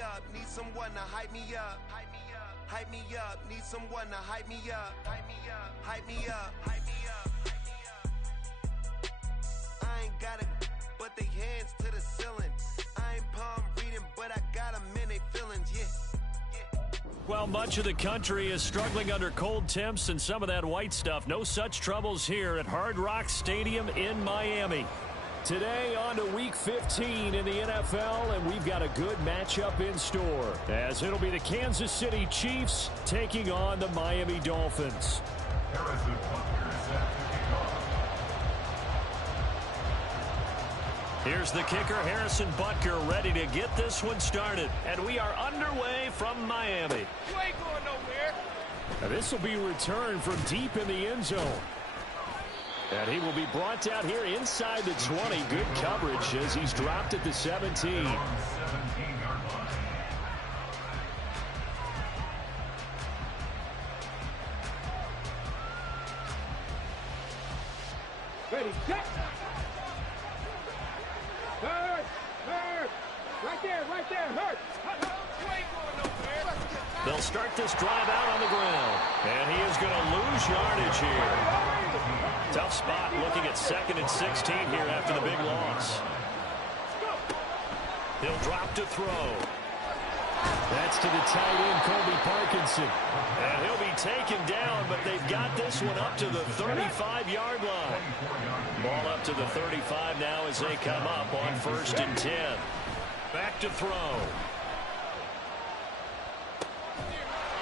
up, need someone to hype me up. Hype me up, hype me up, need someone to hype me up. Hype me up, hype me up, hype me up, hype me up. I ain't got it, but they hands to the ceiling. I ain't palm reading, but I got them in they feelings, yeah. Well, much of the country is struggling under cold temps and some of that white stuff. No such troubles here at Hard Rock Stadium in Miami. Today on to Week 15 in the NFL, and we've got a good matchup in store, as it'll be the Kansas City Chiefs taking on the Miami Dolphins. Here's the kicker, Harrison Butker, ready to get this one started. And we are underway from Miami. You ain't going nowhere. Now this will be returned from deep in the end zone. And he will be brought down here inside the 20. Good coverage as he's dropped at the 17. Ready, set. Hurt, hurt. Right there, hurt. You ain't going nowhere. They'll start this drive out on the ground. And he is going to lose yardage here. Tough spot looking at 2nd and 16 here after the big loss. He'll drop to throw. That's to the tight end, Colby Parkinson. And he'll be taken down, but they've got this one up to the 35-yard line. Ball up to the 35 now as they come up on 1st and 10. Back to throw.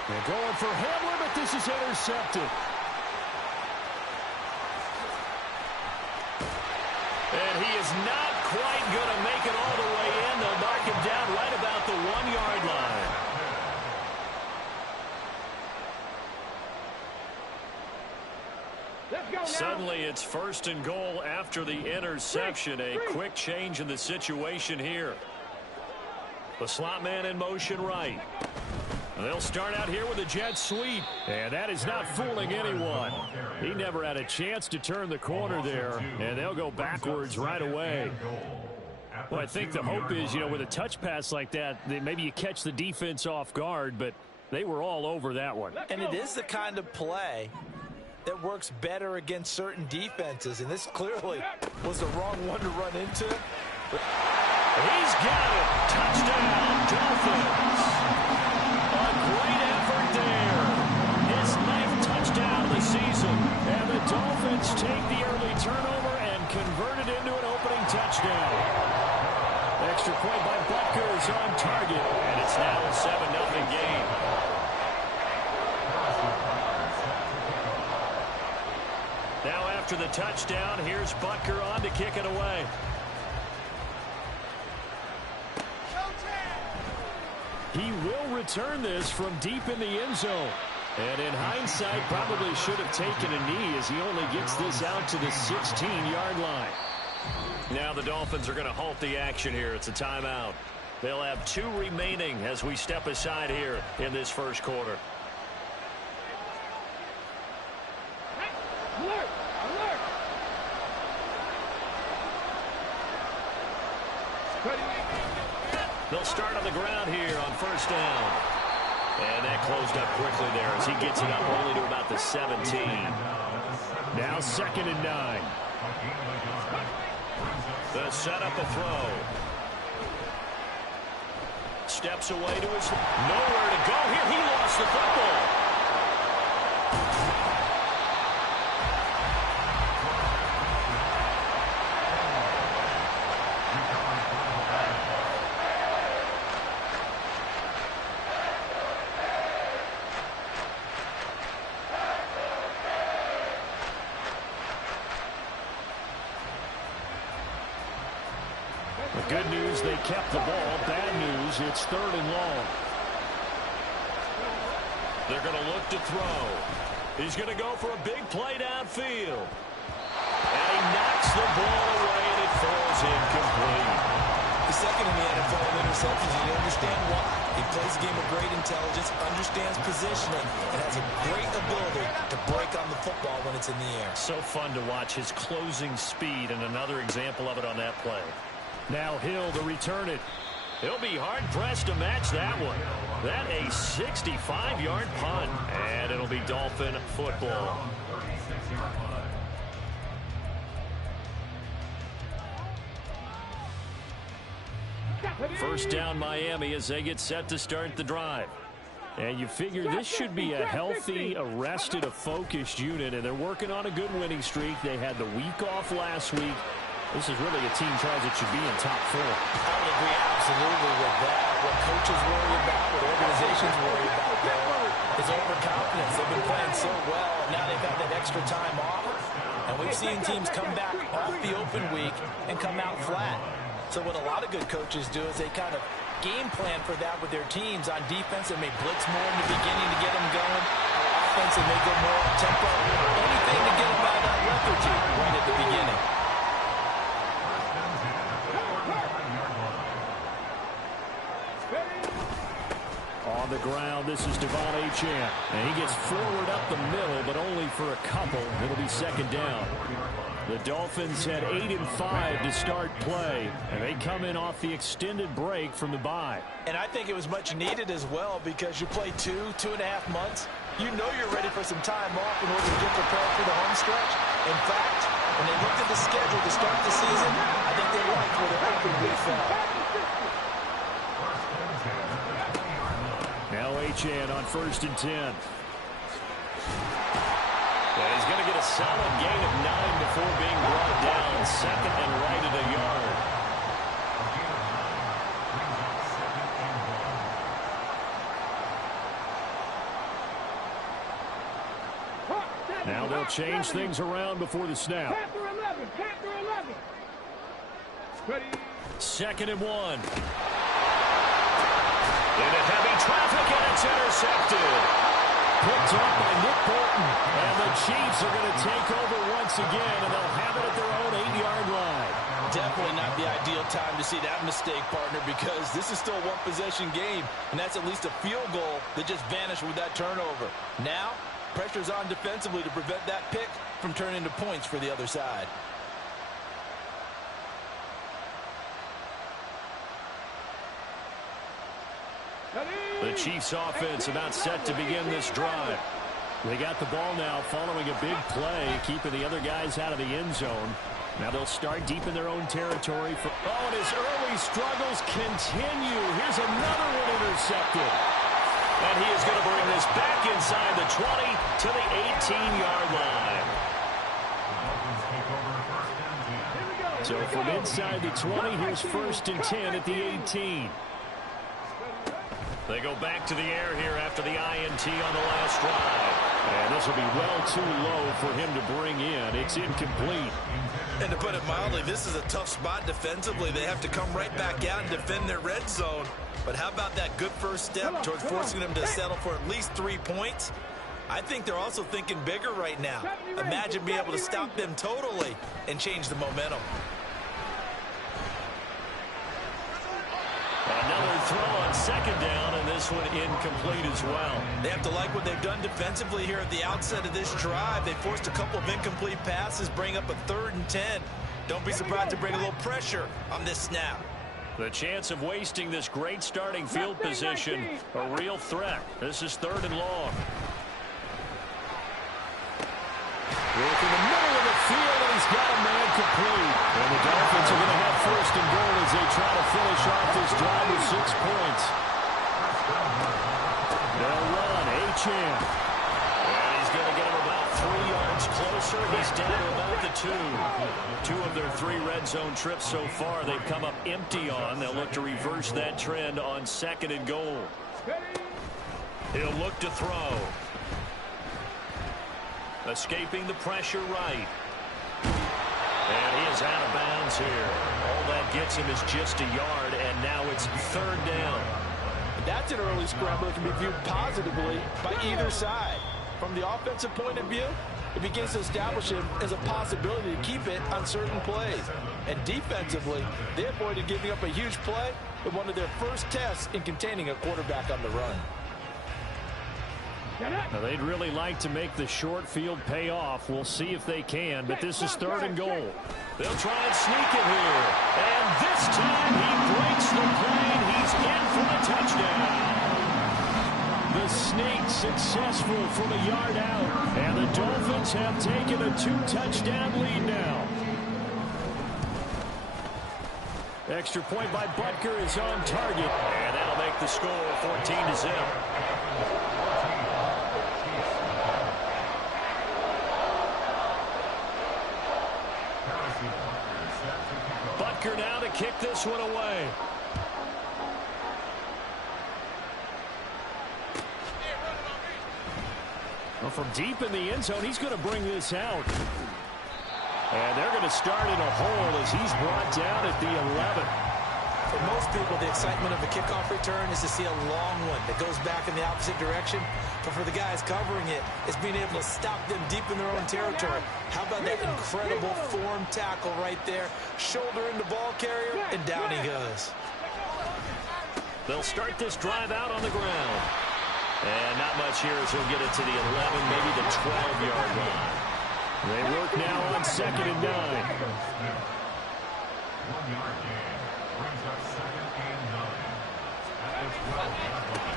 They're going for Hamler, but this is intercepted. And he is not quite going to make it all the way in. They'll mark him down right about the 1-yard line. Let's go now. Suddenly it's 1st and goal after the interception. A quick change in the situation here. The slot man in motion right. They'll start out here with a jet sweep. And that is not fooling anyone. He never had a chance to turn the corner there. And they'll go backwards right away. Well, I think the hope is, with a touch pass like that, maybe you catch the defense off guard, but they were all over that one. And it is the kind of play that works better against certain defenses. And this clearly was the wrong one to run into. He's got it. Touchdown, Dolphins. A great effort there. His 9th touchdown of the season. And the Dolphins take the early turnover and convert it into an opening touchdown. Extra point by Butker is on target. And it's now a 7-0 game. Now after the touchdown, here's Butker on to kick it away. He will return this from deep in the end zone. And in hindsight, probably should have taken a knee as he only gets this out to the 16-yard line. Now the Dolphins are going to halt the action here. It's a timeout. They'll have 2 remaining as we step aside here in this first quarter. Alert! Alert! They'll start on the ground here on 1st down. And that closed up quickly there as he gets it up only to about the 17. Now 2nd and 9. The set up a throw. Steps away to his... Nowhere to go here. He lost the football. Good news, they kept the ball. Bad news, it's 3rd and long. They're going to look to throw. He's going to go for a big play downfield. And he knocks the ball away, and it falls incomplete. The second in the NFL in interceptions, and you understand why. He plays a game of great intelligence, understands positioning, and has a great ability to break on the football when it's in the air. So fun to watch his closing speed, and another example of it on that play. Now Hill to return it. He'll be hard-pressed to match that one. That a 65-yard punt, and it'll be Dolphin football. First down Miami as they get set to start the drive. And you figure this should be a healthy, arrested, a focused unit, and they're working on a good winning streak. They had the week off last week. This is really a team, Charles, that should be in top 4. I would agree absolutely with that. What coaches worry about, what organizations worry about there is overconfidence. They've been playing so well, and now they've got that extra time off. And we've seen teams come back off the open week and come out flat. So what a lot of good coaches do is they kind of game plan for that with their teams. On defense, they may blitz more in the beginning to get them going. On offense, they may go more up tempo. Anything to get them out of that lethargy right at the beginning. On the ground, this is Devon Achane. And he gets forward up the middle, but only for a couple. It'll be second down. The Dolphins had 8-5 to start play, and they come in off the extended break from the bye. And I think it was much needed as well because you play 2.5 months. You know you're ready for some time off in order to get prepared for the home stretch. In fact, when they looked at the schedule to start the season, I think they liked where their open week fell. Now Achane on 1st and 10. And he's going to get a solid gain of 9 before being brought down. Second and right at a yard. Now they'll change things around before the snap. Panther 11. Ready. Second and 1. Into heavy traffic, and it's intercepted. Picked up by Nick Bolton. And the Chiefs are going to take over once again, and they'll have it at their own 8-yard line. Definitely not the ideal time to see that mistake, partner, because this is still a one-possession game, and that's at least a field goal that just vanished with that turnover. Now, pressure's on defensively to prevent that pick from turning into points for the other side. The Chiefs offense about set to begin this drive. They got the ball now following a big play, keeping the other guys out of the end zone. Now they'll start deep in their own territory. And his early struggles continue. Here's another one intercepted. And he is going to bring this back inside the 20 to the 18-yard line. So from inside the 20, here's 1st and 10 at the 18. They go back to the air here after the INT on the last drive. And this will be well too low for him to bring in. It's incomplete. And to put it mildly, this is a tough spot defensively. They have to come right back out and defend their red zone. But how about that good first step towards forcing them to settle for at least 3 points? I think they're also thinking bigger right now. Imagine being able to stop them totally and change the momentum. Another throw on second down, and this one incomplete as well. They have to like what they've done defensively here at the outset of this drive. They forced a couple of incomplete passes, bring up a 3rd and 10. Don't be surprised to bring a little pressure on this snap. The chance of wasting this great starting field position, a real threat. This is 3rd and long. Work in the middle of the field, and he's got a man complete. And the Dolphins are going to have 1st and goal as they try to finish off this drive with 6 points. They'll run, Achane. And he's going to get him about 3 yards closer. He's down to about the 2. 2 of their 3 red zone trips so far they've come up empty on. They'll look to reverse that trend on 2nd and goal. He'll look to throw. Escaping the pressure right. And he is out of bounds here. All that gets him is just a yard, and now it's 3rd down. That's an early scramble that can be viewed positively by either side. From the offensive point of view, it begins to establish him as a possibility to keep it on certain plays. And defensively, they avoided giving up a huge play with one of their first tests in containing a quarterback on the run. Now, they'd really like to make the short field pay off. We'll see if they can, but this is 3rd and goal. They'll try and sneak it here. And this time he breaks the plane. He for the touchdown. The sneak successful from a yard out. And the Dolphins have taken a 2-touchdown lead now. Extra point by Butker is on target. And that'll make the score 14-0. Butker now to kick this one away. Well, from deep in the end zone, he's going to bring this out. And they're going to start in a hole as he's brought down at the 11. For most people, the excitement of a kickoff return is to see a long one that goes back in the opposite direction. But for the guys covering it, it's being able to stop them deep in their own territory. How about that incredible form tackle right there? Shoulder into ball carrier, and down he goes. They'll start this drive out on the ground. And not much here as he'll get it to the 11, maybe the 12-yard line. They work now on 2nd and 9. 1 yard gain brings up 2nd and 9. At the 12-yard line.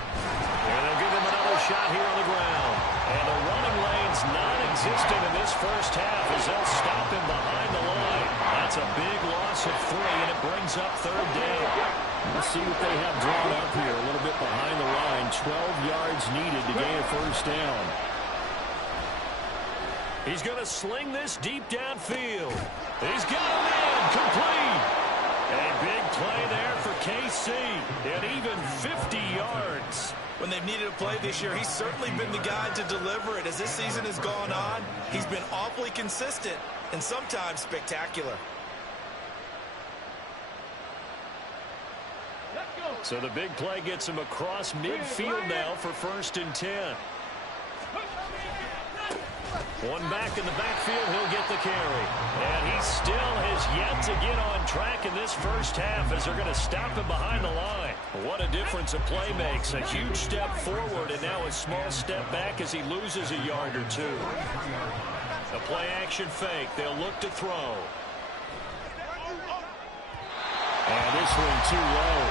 And they'll give him another shot here on the ground. And the running lane's non-existent in this first half as they'll stop him behind the line. That's a big loss of 3, and it brings up 3rd down. Let's see what they have drawn up here. A little bit behind the line. 12 yards needed to gain a 1st down. He's going to sling this deep downfield. He's got him in. Complete. A big play there for KC. And even 50 yards. When they've needed a play this year, he's certainly been the guy to deliver it. As this season has gone on, he's been awfully consistent and sometimes spectacular. So the big play gets him across midfield now for 1st and 10. One back in the backfield, he'll get the carry. And he still has yet to get on track in this first half as they're going to stop him behind the line. What a difference a play makes. A huge step forward and now a small step back as he loses a yard or 2. A play action fake. They'll look to throw. And this one too low.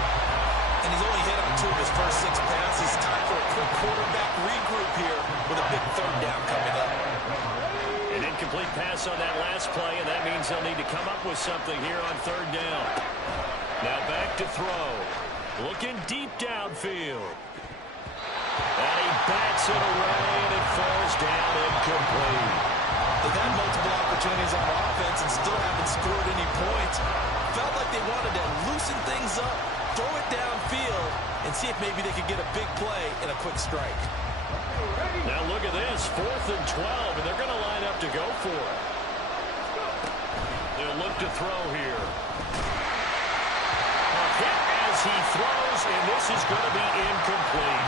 And he's only hit on 2 of his first 6 passes. Time for a quick quarterback regroup here with a big 3rd down coming up. An incomplete pass on that last play, and that means they'll need to come up with something here on 3rd down. Now back to throw. Looking deep downfield. And he bats it away, and it falls down incomplete. They've had multiple opportunities on offense and still haven't scored any points. Felt like they wanted to loosen things up, throw it downfield, and see if maybe they could get a big play and a quick strike. Now look at this, 4th and 12, and they're going to line up to go for it. They'll look to throw here. A hit as he throws, and this is going to be incomplete.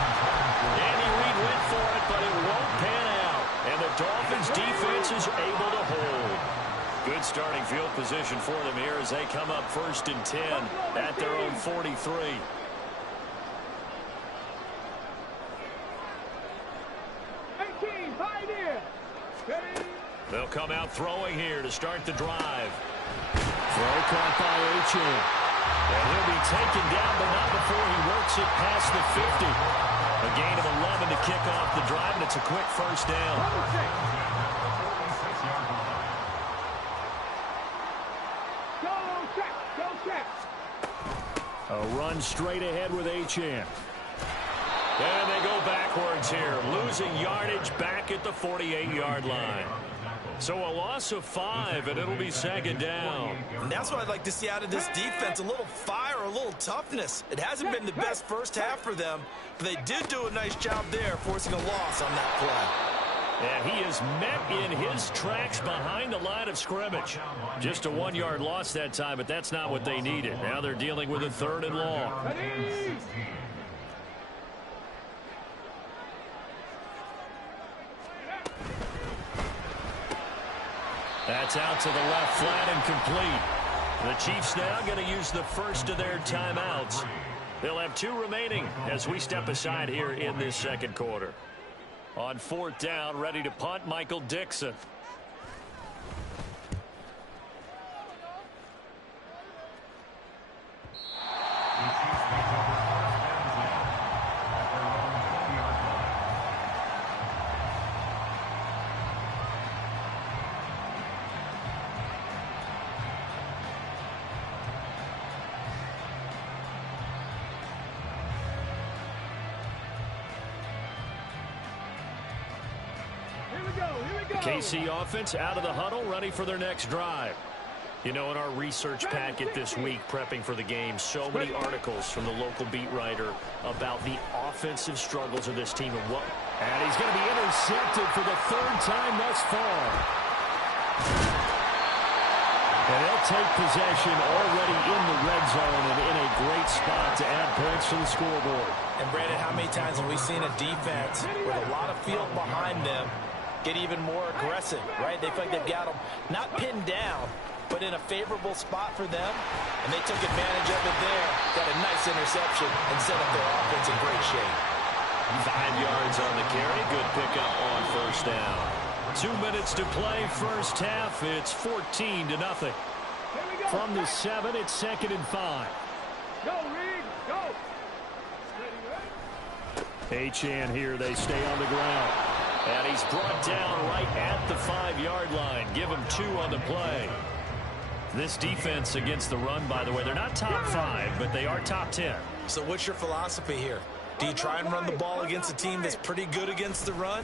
Andy Reid went for it, but it won't pan out. And the Dolphins defense is able to hold. Good starting field position for them here as they come up 1st and 10 at their own 43. They'll come out throwing here to start the drive. Throw caught by H.A. And he'll be taken down, but not before he works it past the 50. A gain of 11 to kick off the drive, and it's a quick 1st down. A run straight ahead with H.A. And they go backwards here, losing yardage back at the 48-yard line. So a loss of 5, and it'll be 2nd down. And that's what I'd like to see out of this defense, a little fire, a little toughness. It hasn't been the best first half for them, but they did do a nice job there, forcing a loss on that play. And he is met in his tracks behind the line of scrimmage. Just a 1-yard loss that time, but that's not what they needed. Now they're dealing with a 3rd and long. That's out to the left, flat and complete. The Chiefs now going to use the first of their timeouts. They'll have 2 remaining as we step aside here in this 2nd quarter. On 4th down, ready to punt, Michael Dixon. The KC offense out of the huddle, ready for their next drive. You know, in our research packet this week, prepping for the game, so many articles from the local beat writer about the offensive struggles of this team and what. And he's going to be intercepted for the third time thus far. And they'll take possession already in the red zone and in a great spot to add points to the scoreboard. And Brandon, how many times have we seen a defense with a lot of field behind them get even more aggressive, right? They feel like they've got them not pinned down, but in a favorable spot for them, and they took advantage of it there. Got a nice interception and set up their offense in great shape. 5 yards on the carry. Good pickup on first down. 2 minutes to play first half. It's 14-0. From the 7, it's 2nd and 5. Go, Reed, go. Achane here. They stay on the ground. And he's brought down right at the 5-yard line. Give him 2 on the play. This defense against the run, by the way, they're not top 5, but they are top 10. So what's your philosophy here? Do you try and run the ball against a team that's pretty good against the run?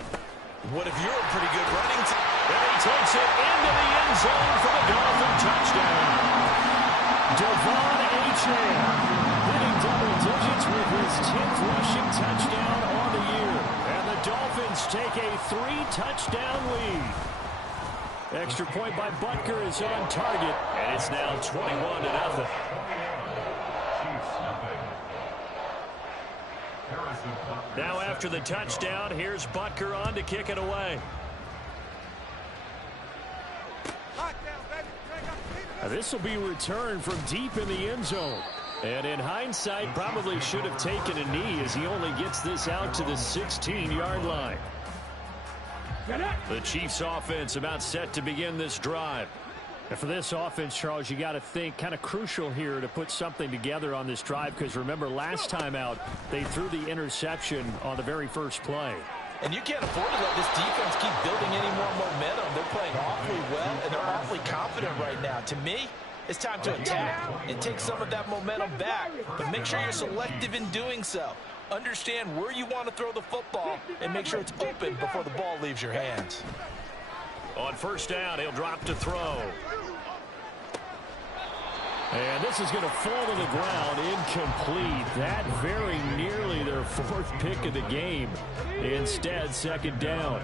What if you're a pretty good running team? And he takes it into the end zone for the Dolphin touchdown. Devon Achane hitting double digits with his 10th rushing touchdown on the year. And the Dolphins take a 3-touchdown lead. Extra point by Butker is on target, and it's now 21-0. Now after the touchdown, here's Butker on to kick it away. This will be returned from deep in the end zone. And in hindsight, probably should have taken a knee as he only gets this out to the 16-yard line. The Chiefs offense about set to begin this drive. And for this offense, Charles, you got to think kind of crucial here to put something together on this drive, because remember last time out they threw the interception on the very first play. And you can't afford to let this defense keep building any more momentum. They're playing awfully well, and they're awfully confident right now. To me, it's time to attack and take some of that momentum back. But make sure you're selective in doing so. Understand where you want to throw the football and make sure it's open before the ball leaves your hands. On first down, he'll drop to throw. And this is going to fall to the ground incomplete. That very nearly their 4th pick of the game. Instead, 2nd down.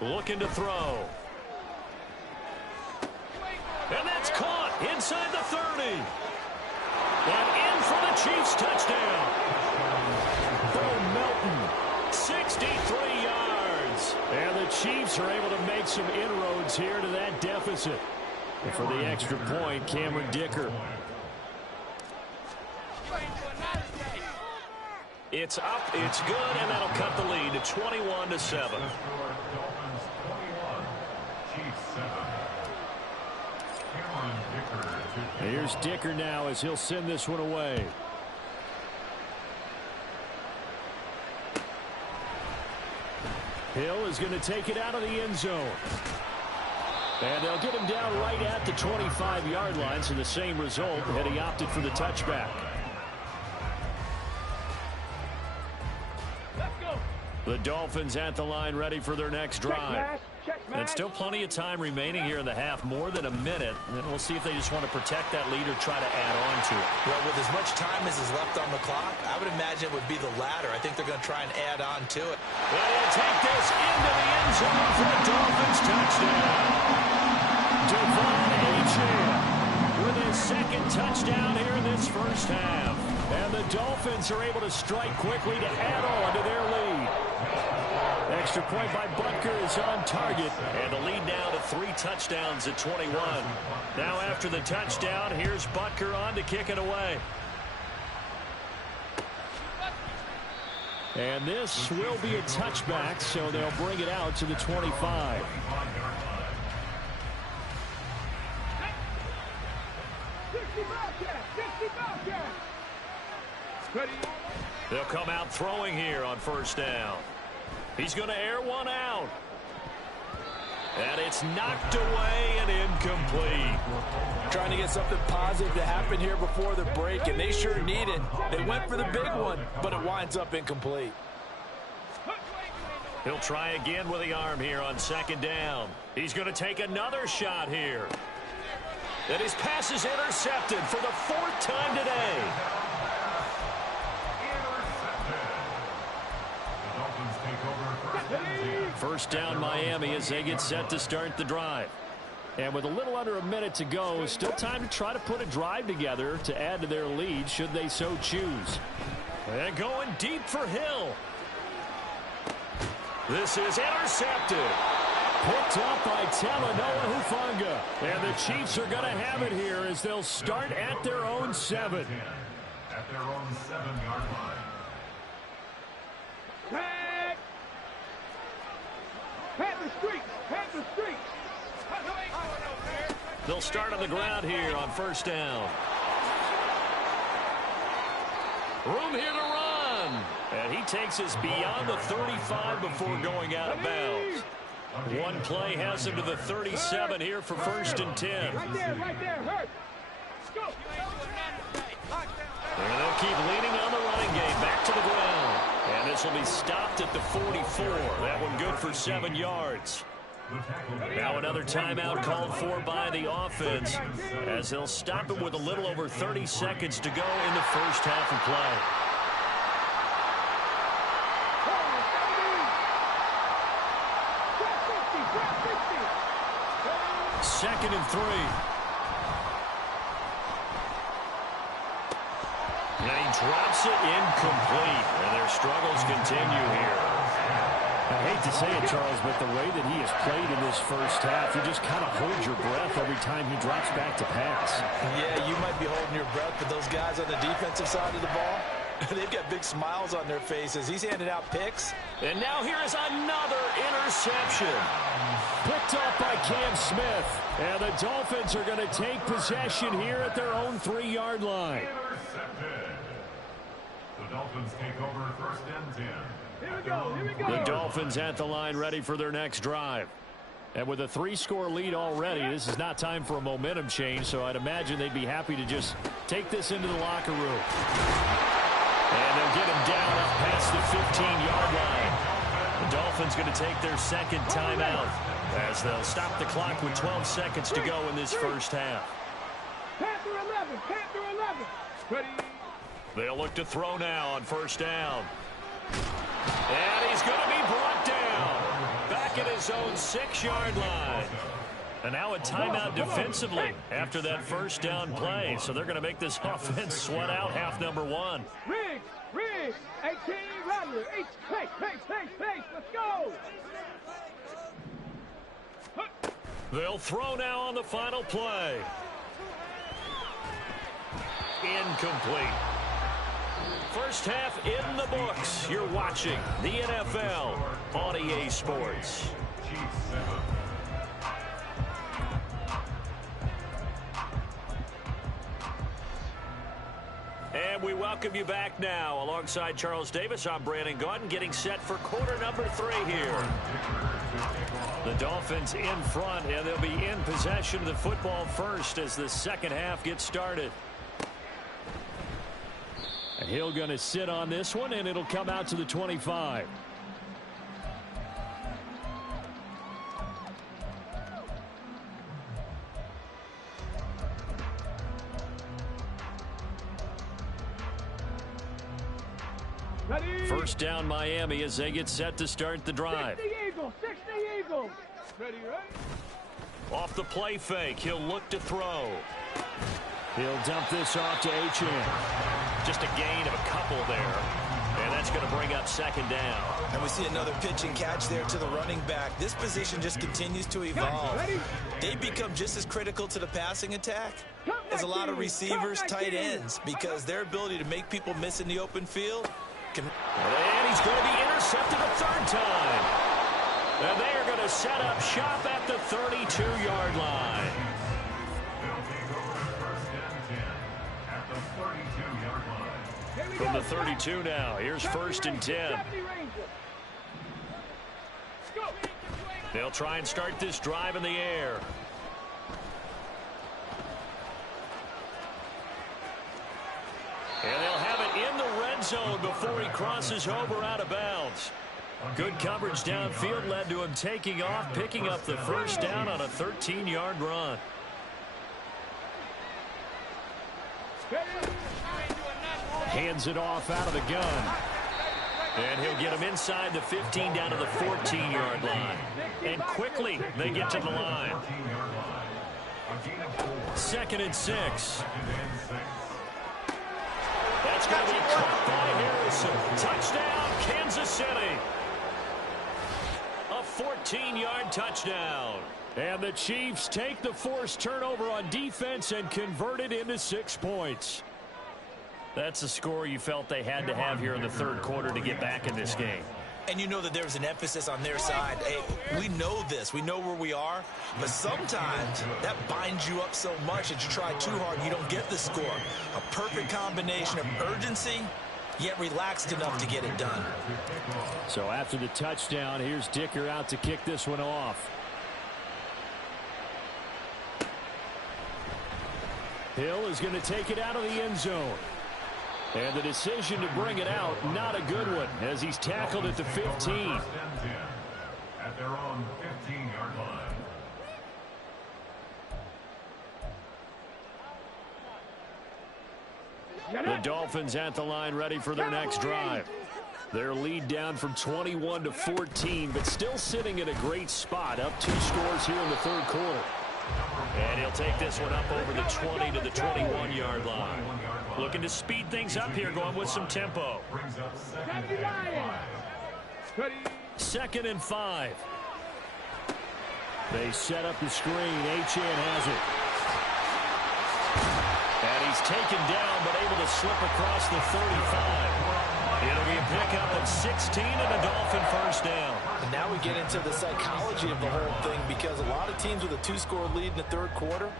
Looking to throw. And that's caught inside the 30. And in for the Chiefs touchdown. Bo Melton, 63 yards. And the Chiefs are able to make some inroads here to that deficit. And for the extra point, Cameron Dicker. It's up, it's good, and that'll cut the lead to 21-7. Here's Dicker now as he'll send this one away. Hill is going to take it out of the end zone. And they'll get him down right at the 25-yard line, so the same result had he opted for the touchback. The Dolphins at the line ready for their next drive. And still plenty of time remaining here in the half, more than a minute. And we'll see if they just want to protect that lead or try to add on to it. Well, with as much time as is left on the clock, I would imagine it would be the latter. I think they're going to try and add on to it. And he'll take this into the end zone for the Dolphins touchdown. Devon Achane with his 2nd touchdown here in this first half. And the Dolphins are able to strike quickly to add on to their lead. Extra point by Butker is on target. And the lead now to 3 touchdowns at 21. Now after the touchdown, here's Butker on to kick it away. And this will be a touchback, so they'll bring it out to the 25. They'll come out throwing here on first down. He's going to air one out. And it's knocked away and incomplete. Trying to get something positive to happen here before the break, and they sure need it. They went for the big one, but it winds up incomplete. He'll try again with the arm here on second down. He's going to take another shot here. And his pass is intercepted for the 4th time today. First down Miami as they get set to start the drive. And with a little under a minute to go, still time to try to put a drive together to add to their lead should they so choose. And going deep for Hill. This is intercepted. Picked up by Talanoa Hufanga. And the Chiefs are going to have it here as they'll start at their own 7. At their own 7-yard line. Tag! Panther streak! Panther streak! They'll start on the ground here on first down. Room here to run. And he takes us beyond the 35 before going out of bounds. One play has him to the 37 here for first and 10. Right there, hurt. Go. And they'll keep leaning on the running game back to the ground. And this will be stopped at the 44. That one good for 7 yards. Now another timeout called for by the offense as they'll stop him with a little over 30 seconds to go in the first half of play. Second and 3. And he drops it incomplete. And their struggles continue here. I hate to say it, Charles, but the way that he has played in this first half, you just kind of hold your breath every time he drops back to pass. Yeah, you might be holding your breath, but those guys on the defensive side of the ball, they've got big smiles on their faces. He's handing out picks. And now here is another interception. Picked up by Cam Smith. And the Dolphins are going to take possession here at their own 3-yard line. Intercepted. The Dolphins take over first and 10. Here we go. The Dolphins at the line ready for their next drive. And with a 3-score lead already, this is not time for a momentum change, so I'd imagine they'd be happy to just take this into the locker room. And they'll get him down up past the 15-yard line. The Dolphins going to take their second timeout as they'll stop the clock with 12 seconds to go in this first half. Panther 11. Ready. They'll look to throw now on first down. And he's going to be brought down back at his own 6-yard line. And now a timeout defensively after that first down play. So they're going to make this offense sweat out half number 1. Riggs, 18, Rattler, pace, let's go! They'll throw now on the final play. Incomplete. First half in the books. You're watching the NFL on EA Sports. And we welcome you back now. Alongside Charles Davis, I'm Brandon Gaudin, getting set for quarter number 3 here. The Dolphins in front, and they'll be in possession of the football first as the second half gets started. Hill going to sit on this one, and it'll come out to the 25. Ready. First down Miami as they get set to start the drive. 60 Eagles. Ready, right? Off the play fake, he'll look to throw. He'll dump this off to Achane. Just a gain of a couple there. And that's going to bring up second down. And we see another pitch and catch there to the running back. This position just continues to evolve. They become just as critical to the passing attack as a lot of receivers, tight ends, because their ability to make people miss in the open field can... And he's going to be intercepted a third time. And they are going to set up shop at the 32-yard line. From the 32 now, here's first and 10. They'll try and start this drive in the air. And they'll have it in the red zone before he crosses over out of bounds. Good coverage downfield led to him taking off, picking up the first down on a 13-yard run. Hands it off out of the gun. And he'll get him inside the 15 down to the 14-yard line. And quickly they get to the line. 2nd and 6. That's going to be caught by Harrison. Touchdown, Kansas City. A 14-yard touchdown. And the Chiefs take the forced turnover on defense and convert it into 6 points. That's a score you felt they had to have here in the third quarter to get back in this game. And you know that there's an emphasis on their side. Hey, we know this. We know where we are. But sometimes that binds you up so much that you try too hard and you don't get the score. A perfect combination of urgency, yet relaxed enough to get it done. So after the touchdown, here's Dicker out to kick this one off. Hill is going to take it out of the end zone. And the decision to bring it out, not a good one, as he's tackled at the 15. At their own 15-yard line. The Dolphins at the line ready for their next drive. Their lead down from 21 to 14, but still sitting in a great spot, up 2 scores here in the third quarter. And he'll take this one up over the 20 to the 21-yard line. Looking to speed things up here, going with some tempo. 2nd and 5. They set up the screen. Achane has it. And he's taken down, but able to slip across the 35. It'll be a pickup of 16 and a Dolphin first down. And now we get into the psychology of the whole thing, because a lot of teams with a 2-score lead in the third quarter,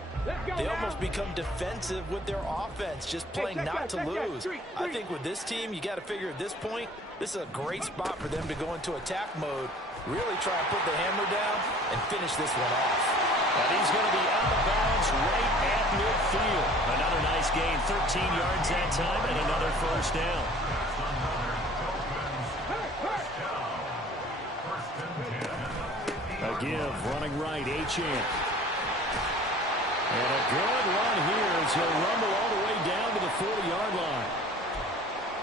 they almost become defensive with their offense, just playing not to lose. I think with this team, you got to figure at this point, this is a great spot for them to go into attack mode, really try and put the hammer down and finish this one off. And he's going to be out of bounds right at midfield. Another nice gain, 13 yards that time, and another first down. A give, running right, Achane. And a good run here as he'll rumble all the way down to the 40-yard line.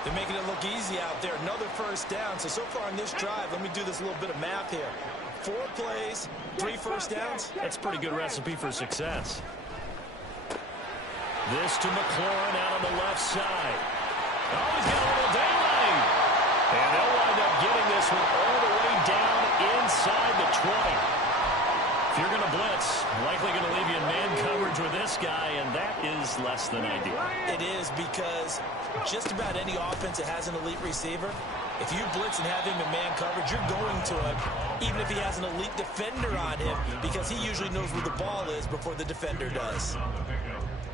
They're making it look easy out there. Another first down. So far in this drive, let me do this little bit of math here. 4 plays, 3 first downs. That's a pretty good recipe for success. This to McLaurin out on the left side. Oh, he's got a little daylight. And they'll wind up getting this one all the way down inside the 20. If you're going to blitz, likely going to leave you in man coverage with this guy, and that is less than ideal. It is, because just about any offense that has an elite receiver, if you blitz and have him in man coverage, you're going to him, even if he has an elite defender on him, because he usually knows where the ball is before the defender does.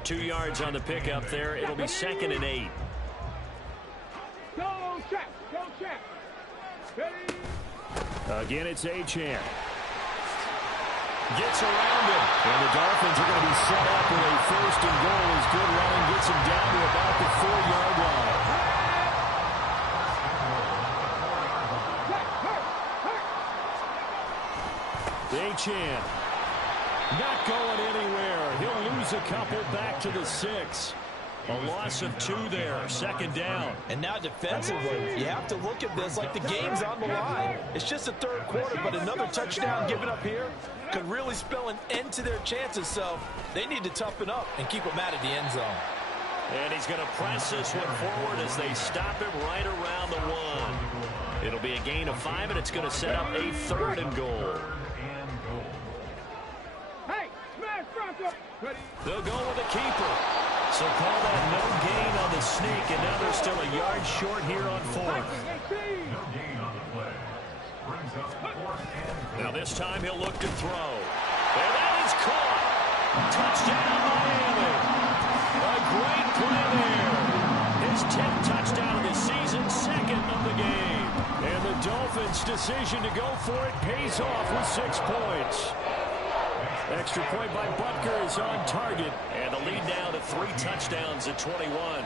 2 yards on the pickup there. It'll be 2nd and 8. Go check. Ready? Again, it's Achane. Gets around him. And the Dolphins are going to be set up with a 1st and goal as good running gets him down to about the 4-yard line. Achane not going anywhere. He'll lose a couple back to the 6. A loss of 2 there, 2nd down. And now defensively, you have to look at this like the game's on the line. It's just the third quarter, but another touchdown given up here could really spell an end to their chances. So they need to toughen up and keep them out of the end zone. And he's going to press this one forward as they stop him right around the 1. It'll be a gain of 5, and it's going to set up a 3rd and goal. They'll go with a keeper. So call that no gain on the sneak, and now they're still a yard short here on 4th. Now this time he'll look to throw. And that is caught. Touchdown, Miami. A great play there. His 10th touchdown of the season, 2nd of the game. And the Dolphins decision to go for it pays off with 6 points. Extra point by Butker is on target. And the lead now to 3 touchdowns at 21.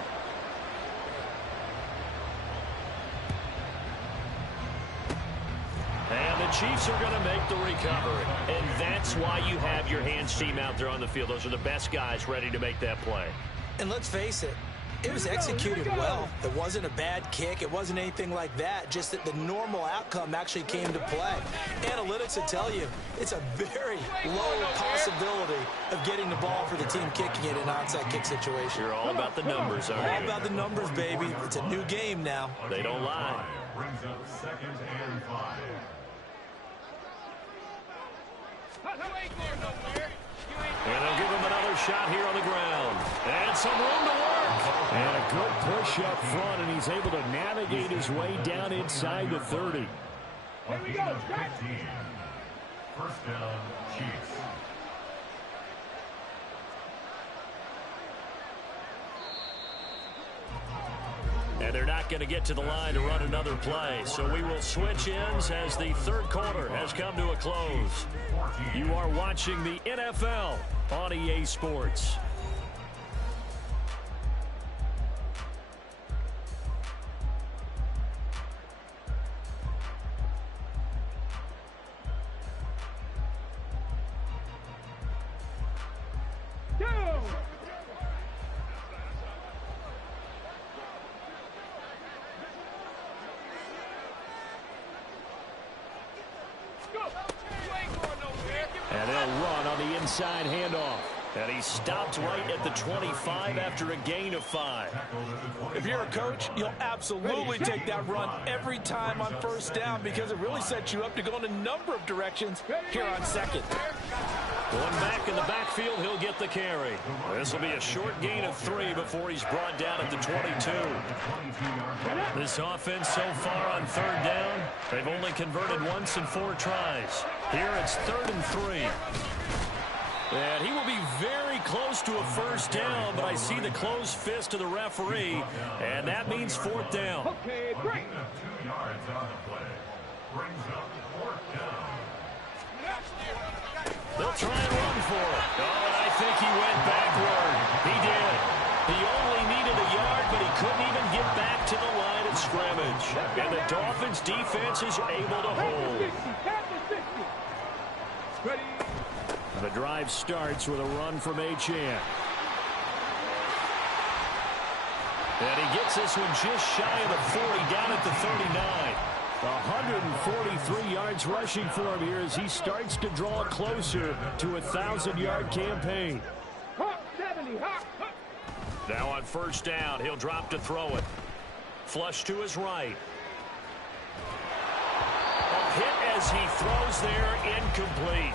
And the Chiefs are going to make the recovery. And that's why you have your hands team out there on the field. Those are the best guys ready to make that play. And let's face it, it was executed well. It wasn't a bad kick. It wasn't anything like that. Just that the normal outcome actually came to play. Analytics will tell you it's a very low possibility of getting the ball for the team kicking it in an onside kick situation. You're all about the numbers, aren't you? All about the numbers, baby. It's a new game now. They don't lie. Brings up 2nd and 5. And they'll give him another shot here on the ground. And some room to work. And a good push up front, and he's able to navigate his way down inside the 30. Here we go. 15. First down, Chiefs. And they're not going to get to the line to run another play. So we will switch ends as the third quarter has come to a close. You are watching the NFL on EA Sports. And they'll run on the inside handoff. And he stopped right at the 25 after a gain of 5. If you're a coach, you'll absolutely take that run every time on first down because it really sets you up to go in a number of directions here on second. One back in the backfield, he'll get the carry. This will be a short gain of 3 before he's brought down at the 22. This offense so far on third down, they've only converted once in 4 tries. Here it's 3rd and 3. And he will be very close to a first down, but I see the closed fist of the referee, and that means 4th down. Okay, great. 2 yards on the play. Brings up 4th down. They'll try and run for it. Oh, and I think he went backward. He did. He only needed a yard, but he couldn't even get back to the line of scrimmage. And the Dolphins defense is able to hold. Ready. The drive starts with a run from Achane. And he gets this one just shy of the 40, down at the 39. 143 yards rushing for him here as he starts to draw closer to a 1,000-yard campaign. Hop, 70, hop, hop. Now on first down, he'll drop to throw it. Flush to his right. A hit as he throws there, incomplete.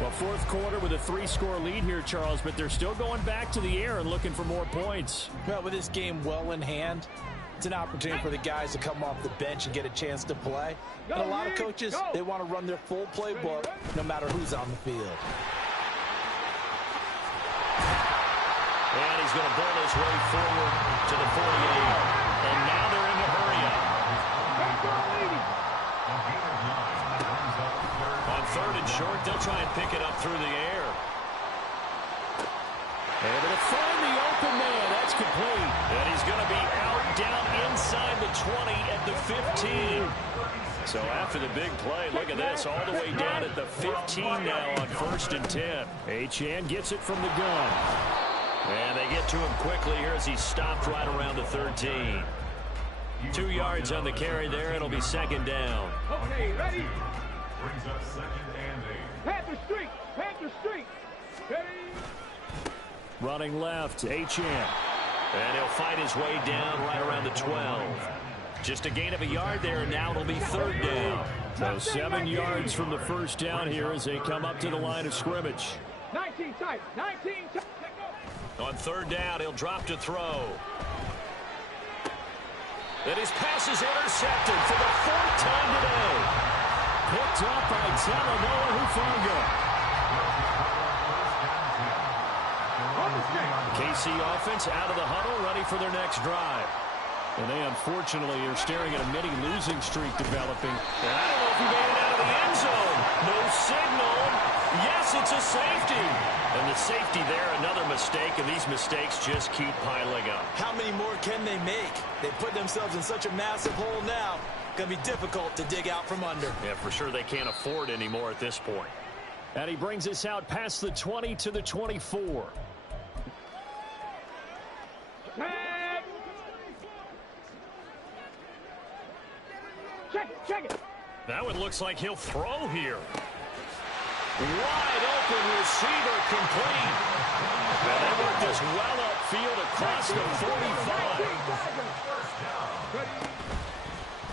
Well, fourth quarter with a 3-score lead here, Charles, but they're still going back to the air and looking for more points. Well, with this game well in hand, it's an opportunity for the guys to come off the bench and get a chance to play. And a lot of coaches, they want to run their full playbook no matter who's on the field. And he's going to burn his way forward to the 48. And now they're in the hurry up. On 3rd and short, they'll try and pick it up through the air. Able to find the open man. That's complete. And he's going to be out down inside the 20 at the 15. So after the big play, look at this, all the way down at the 15 now on 1st and 10. Achane gets it from the gun. And they get to him quickly here as he stopped right around the 13. 2 yards on the carry there. It'll be 2nd down. Okay, ready? Brings up 2nd and 8. Panther Street, Panther Street. Ready? Running left, Achane. And he'll fight his way down right around the 12. Just a gain of a yard there, and now it'll be 3rd down. So 7 yards from the first down here as they come up to the line of scrimmage. 19 tight, 19 tight. On 3rd down, he'll drop to throw. And his pass is intercepted for the 4th time today. Picked up by Talanoa Hufanga. KC offense out of the huddle, ready for their next drive. And they unfortunately are staring at a mini losing streak developing. And I don't know if he made it out of the end zone. No signal. Yes, it's a safety. And the safety there, another mistake, and these mistakes just keep piling up. How many more can they make? They put themselves in such a massive hole now. Going to be difficult to dig out from under. Yeah, for sure they can't afford any more at this point. And he brings us out past the 20 to the 24. Check it. That one looks like he'll throw here. Wide open receiver complete. And they work this well upfield across the 45.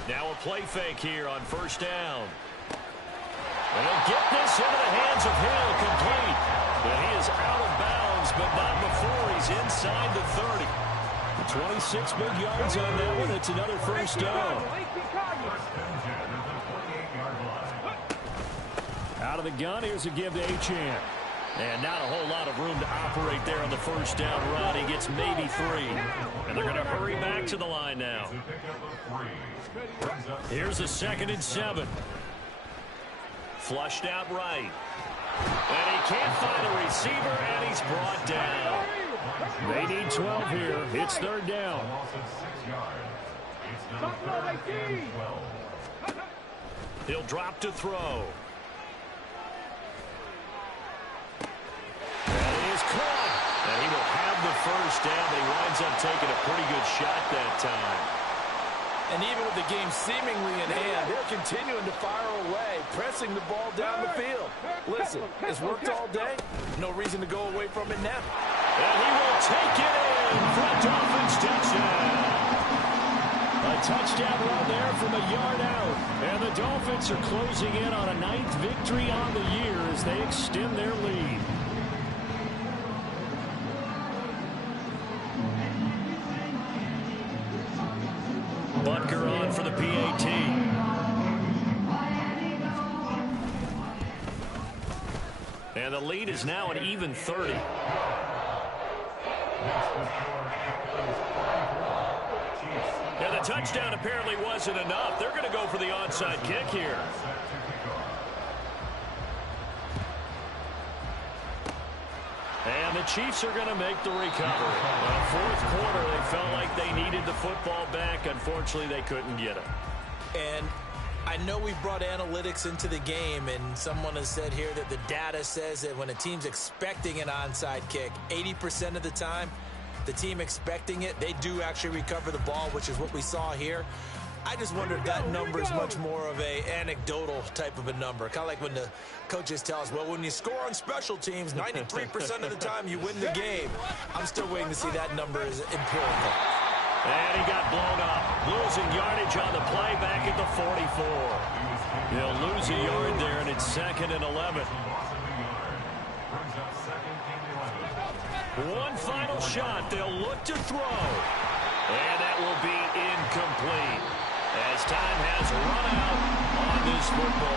Now a play fake here on first down. And they'll get this into the hands of Hill complete. And he is out of bounds, but not before he's inside the 30. 26 big yards on that one. It's another first down. Out of the gun, here's a give to Achane. And not a whole lot of room to operate there on the first down run. He gets maybe 3. And they're going to hurry back to the line now. Here's a 2nd and 7. Flushed out right. And he can't find a receiver, and he's brought down. They need 12 here. It's 3rd down. He'll drop to throw. And he is caught. And he will have the first down, but he winds up taking a pretty good shot that time. And even with the game seemingly in hand, they're continuing to fire away, pressing the ball down the field. Listen, it's worked all day. No reason to go away from it now. And he will take it in for a Dolphins touchdown. A touchdown run there from a yard out. And the Dolphins are closing in on a 9th victory on the year as they extend their lead. Butker on for the PAT. And the lead is now an even 30. And the touchdown apparently wasn't enough. They're going to go for the onside kick here. And the Chiefs are going to make the recovery. In the 4th quarter, they felt like they needed the football back. Unfortunately, they couldn't get it. And I know we brought analytics into the game, and someone has said here that the data says that when a team's expecting an onside kick, 80% of the time, the team expecting it, they do actually recover the ball, which is what we saw here. I just wonder if that number is much more of a anecdotal type of a number. Kind of like when the coaches tell us, well, when you score on special teams, 93% of the time you win the game. I'm still waiting to see that number is empirical. And he got blown up. Losing yardage on the play back at the 44. He'll lose a yard there, and it's 2nd and 11. One final shot. They'll look to throw. And that will be incomplete as time has run out on this football.